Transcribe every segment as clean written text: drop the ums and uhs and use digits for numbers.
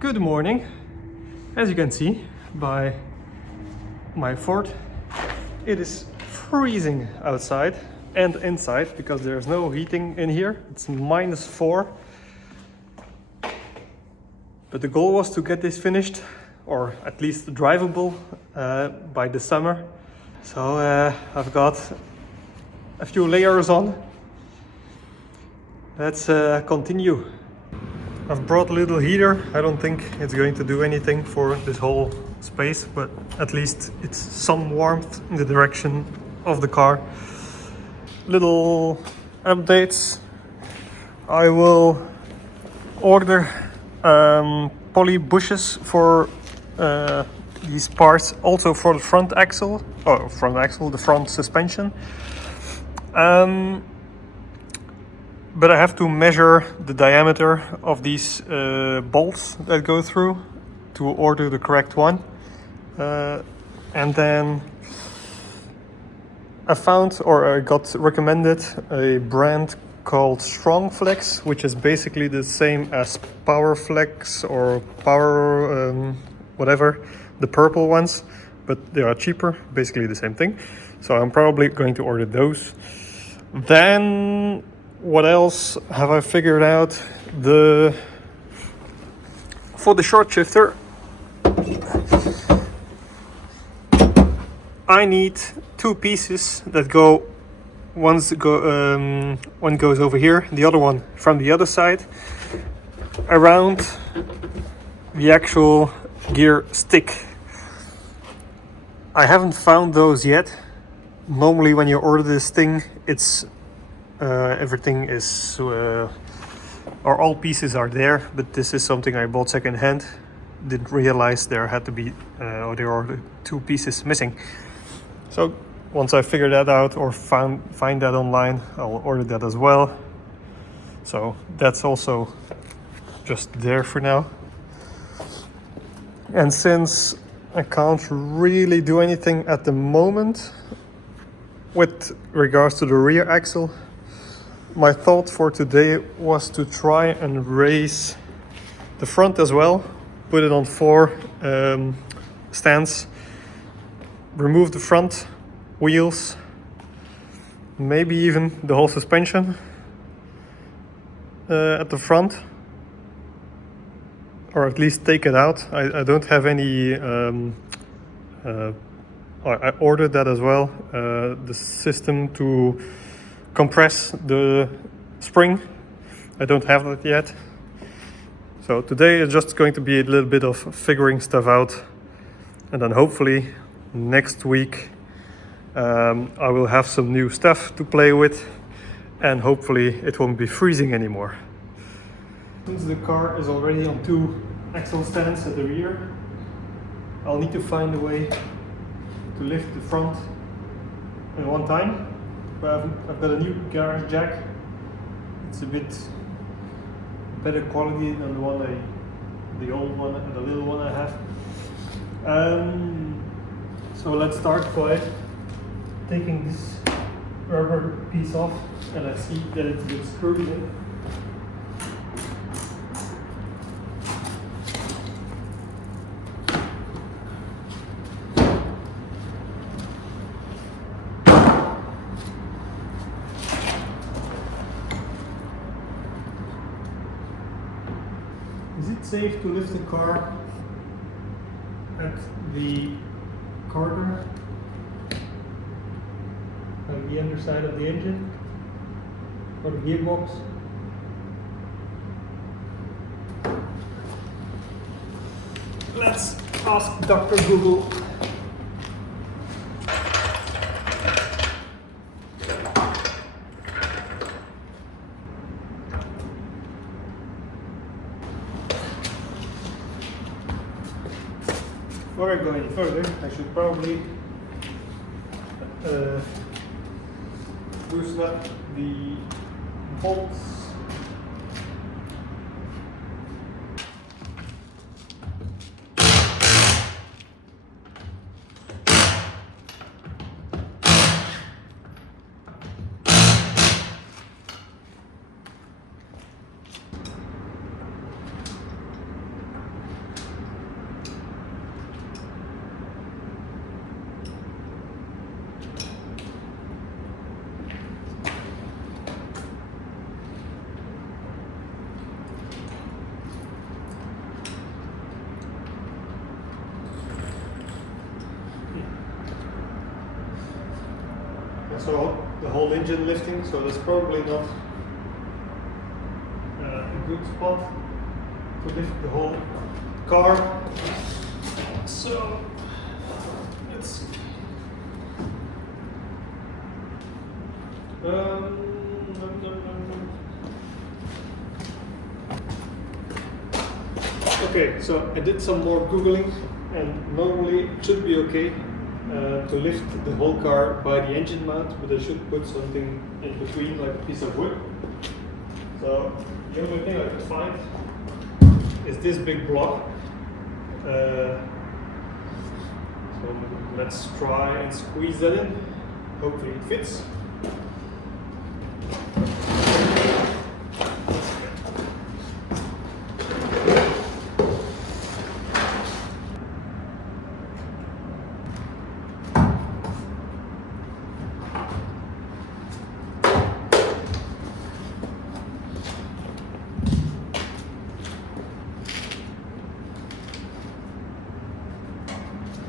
Good morning. As you can see by my Ford, it is freezing outside and inside because there's no heating in here. It's -4. But the goal was to get this finished, or at least drivable, by the summer. So I've got a few layers on. Let's continue. I've brought a little heater. I don't think it's going to do anything for this whole space, but at least it's some warmth in the direction of the car. Little updates. I will order poly bushes for these parts, also for the front axle, the front suspension. But I have to measure the diameter of these bolts that go through to order the correct one. And then I got recommended a brand called Strong Flex, which is basically the same as Power Flex or Power whatever, the purple ones, but they are cheaper, basically the same thing. So I'm probably going to order those. Then what else have I figured out? For the short shifter, I need two pieces that go. One goes over here, the other one from the other side, around the actual gear stick. I haven't found those yet. Normally when you order this thing, it's everything is or all pieces are there, but this is something I bought second hand. Didn't realize there had to be or there are two pieces missing. So once I figure that out or find that online, I'll order that as well. So that's also just there for now. And since I can't really do anything at the moment with regards to the rear axle, my thought for today was to try and raise the front as well, put it on 4 stands, remove the front wheels, maybe even the whole suspension at the front, or at least take it out. I don't have any I ordered that as well, the system to compress the spring. I don't have that yet. So today is just going to be a little bit of figuring stuff out, and then hopefully next week I will have some new stuff to play with, and hopefully it won't be freezing anymore. Since the car is already on 2 axle stands at the rear, I'll need to find a way to lift the front at one time. But I've got a new garage jack. It's a bit better quality than the old one and the little one I have. So let's start by taking this rubber piece off, and I see that it's a bit screwed in. Is it safe to lift the car at the corner, like the underside of the engine or the gearbox? Let's ask Dr. Google. Before I go any further, I should probably loosen up the bolts. saw the whole engine lifting, so that's probably not a good spot to lift the whole car. So let's see. Okay, so I did some more googling, and normally it should be okay to lift the whole car by the engine mount, but I should put something in between, like a piece of wood. So the only thing I could find is this big block. So let's try and squeeze that in. Hopefully it fits.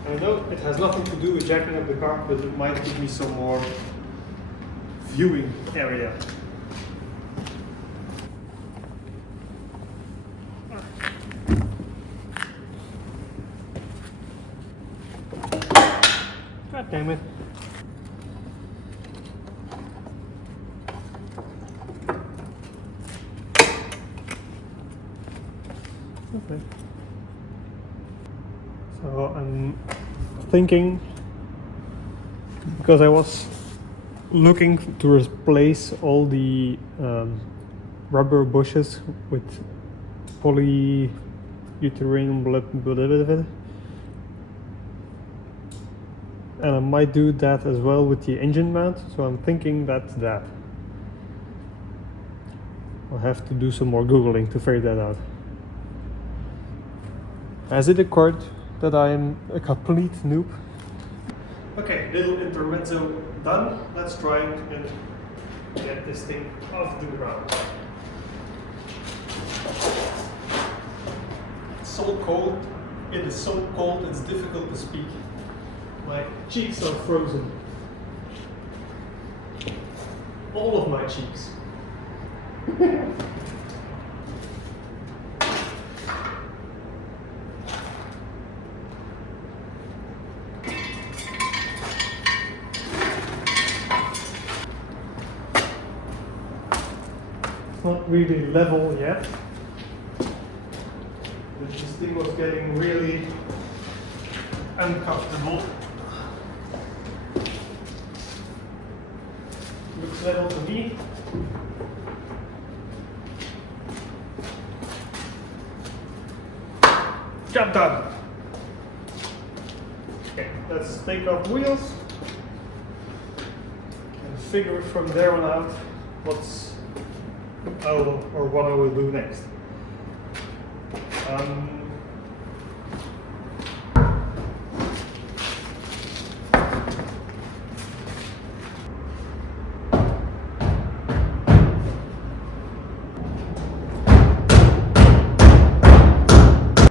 I know it has nothing to do with jacking up the car, but it might give me some more viewing area. God damn it. Okay. So I'm thinking, because I was looking to replace all the rubber bushes with polyurethane, and I might do that as well with the engine mount, so I'm thinking that's that. I'll have to do some more googling to figure that out. Has it occurred that I am a complete noob? Okay, little intermezzo done. Let's try and get this thing off the ground. It's so cold. It is so cold, it's difficult to speak. My cheeks are frozen. All of my cheeks. Not really level yet. This thing was getting really uncomfortable. Looks level to me. Job done. Okay, let's take off wheels and figure from there on out what I will do next.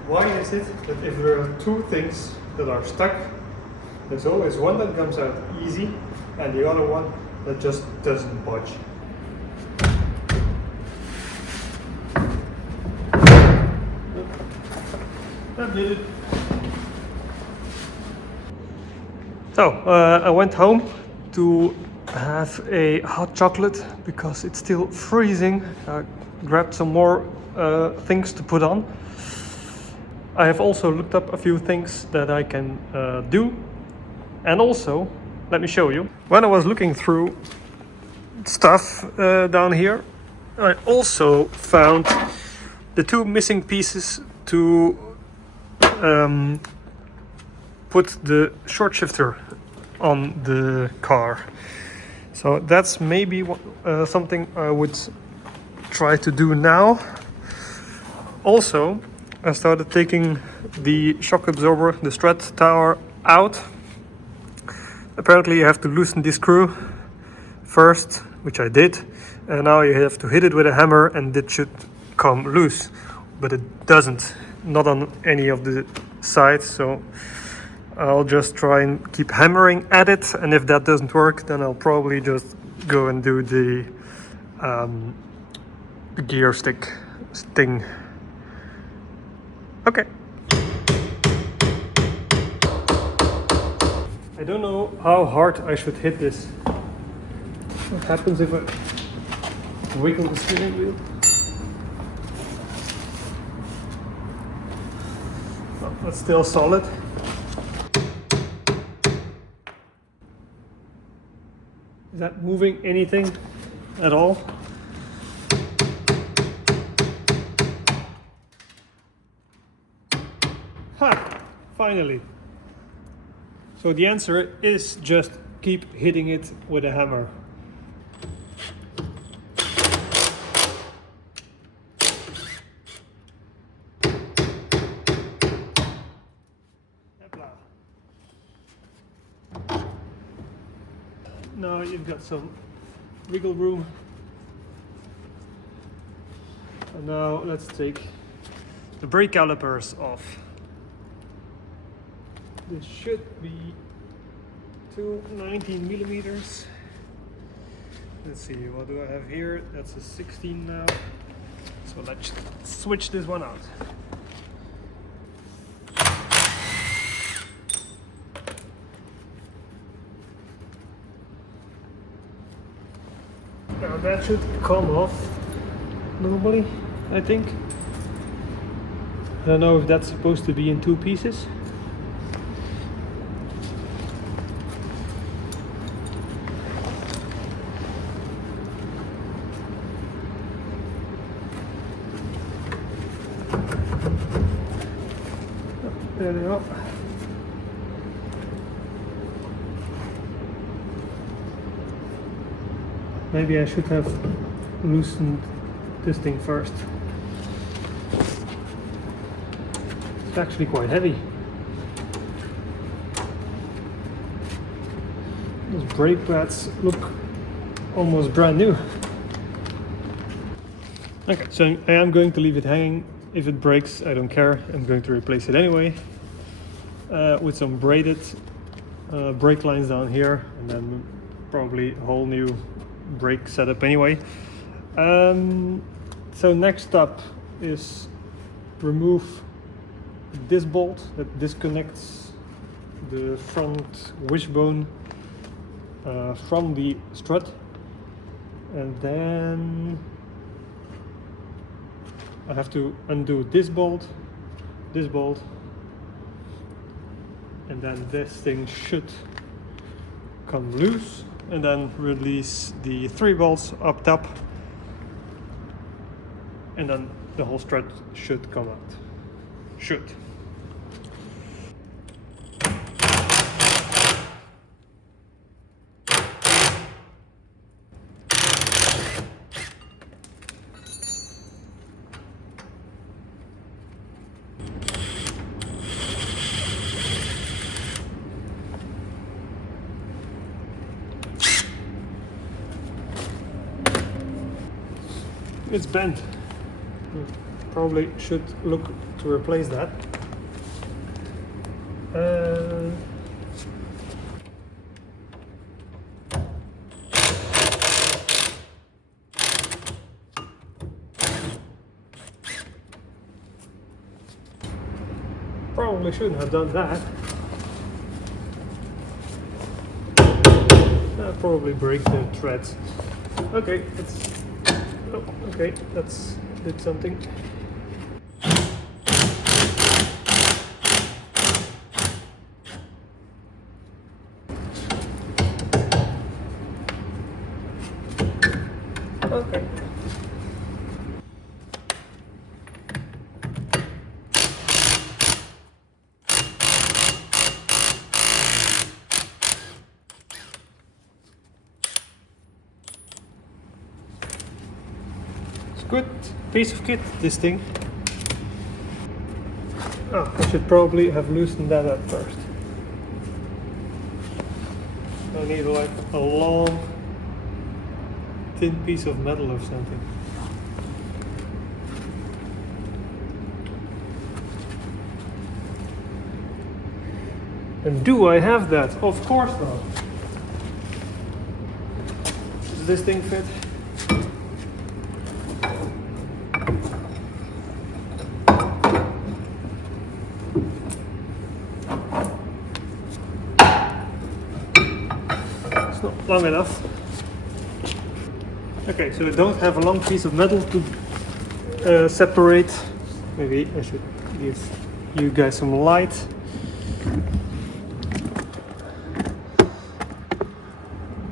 Why is it that if there are two things that are stuck, there's always one that comes out easy and the other one that just doesn't budge? That did it. So I went home to have a hot chocolate because it's still freezing. I grabbed some more things to put on. I have also looked up a few things that I can do, and also let me show you. When I was looking through stuff down here, I also found the two missing pieces to put the short shifter on the car. So that's maybe something I would try to do now. Also, I started taking the shock absorber, the strut tower, out. Apparently you have to loosen this screw first, which I did, and now you have to hit it with a hammer and it should come loose, but it doesn't, not on any of the sides. So I'll just try and keep hammering at it, and if that doesn't work, then I'll probably just go and do the gear stick thing. Okay. I don't know how hard I should hit this. What happens if I wiggle the steering wheel? Oh, that's still solid. Is that moving anything at all? Ha! Finally. So the answer is just keep hitting it with a hammer. Now you've got some wiggle room. And now let's take the brake calipers off. This should be 19 millimeters. Let's see, what do I have here? That's a 16 now. So let's switch this one out. Now that should come off normally, I think. I don't know if that's supposed to be in two pieces. There they are. Maybe I should have loosened this thing first. It's actually quite heavy. Those brake pads look almost brand new. Okay, so I am going to leave it hanging. If it breaks, I don't care. I'm going to replace it anyway with some braided brake lines down here, and then probably a whole new brake setup anyway. So next up is remove this bolt that disconnects the front wishbone from the strut, and then I have to undo this bolt, and then this thing should come loose, and then release the 3 bolts up top, and then the whole strut should come out. Should. It's bent. Probably should look to replace that. Probably shouldn't have done that. That'll probably break the threads. Okay, okay, that's did something. Okay. Good piece of kit, this thing. Oh, I should probably have loosened that up first. I need like a long, thin piece of metal or something. And do I have that? Of course not. Does this thing fit? It's not long enough. Okay, so I don't have a long piece of metal to separate. Maybe I should give you guys some light.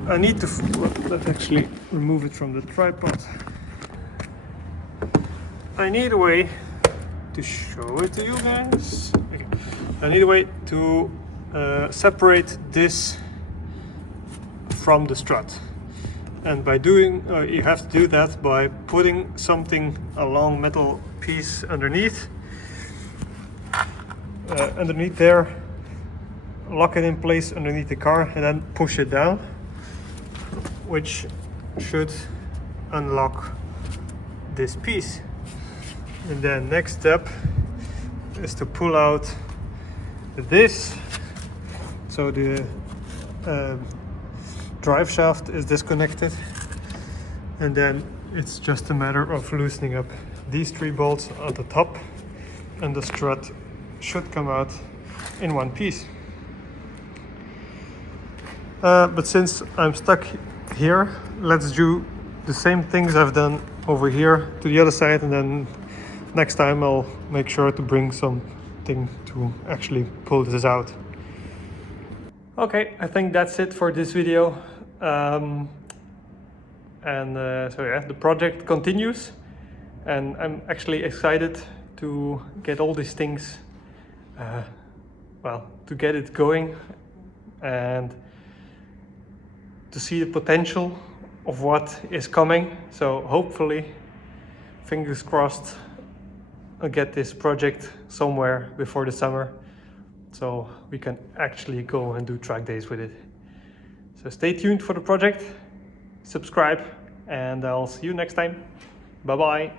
I need to let's actually remove it from the tripod. I need a way to show it to you guys. Okay. I need a way to separate this from the strut. And by doing, you have to do that by putting something, a long metal piece underneath there, lock it in place underneath the car, and then push it down, which should unlock this piece. And then next step is to pull out this, so the drive shaft is disconnected, and then it's just a matter of loosening up these 3 bolts at the top, and the strut should come out in one piece. But since I'm stuck here, let's do the same things I've done over here to the other side, and then next time I'll make sure to bring something to actually pull this out. Okay, I think that's it for this video. So yeah, the project continues, and I'm actually excited to get all these things, to get it going and to see the potential of what is coming. So hopefully, fingers crossed, I'll get this project somewhere before the summer, so we can actually go and do track days with it. So stay tuned for the project, subscribe, and I'll see you next time. Bye bye.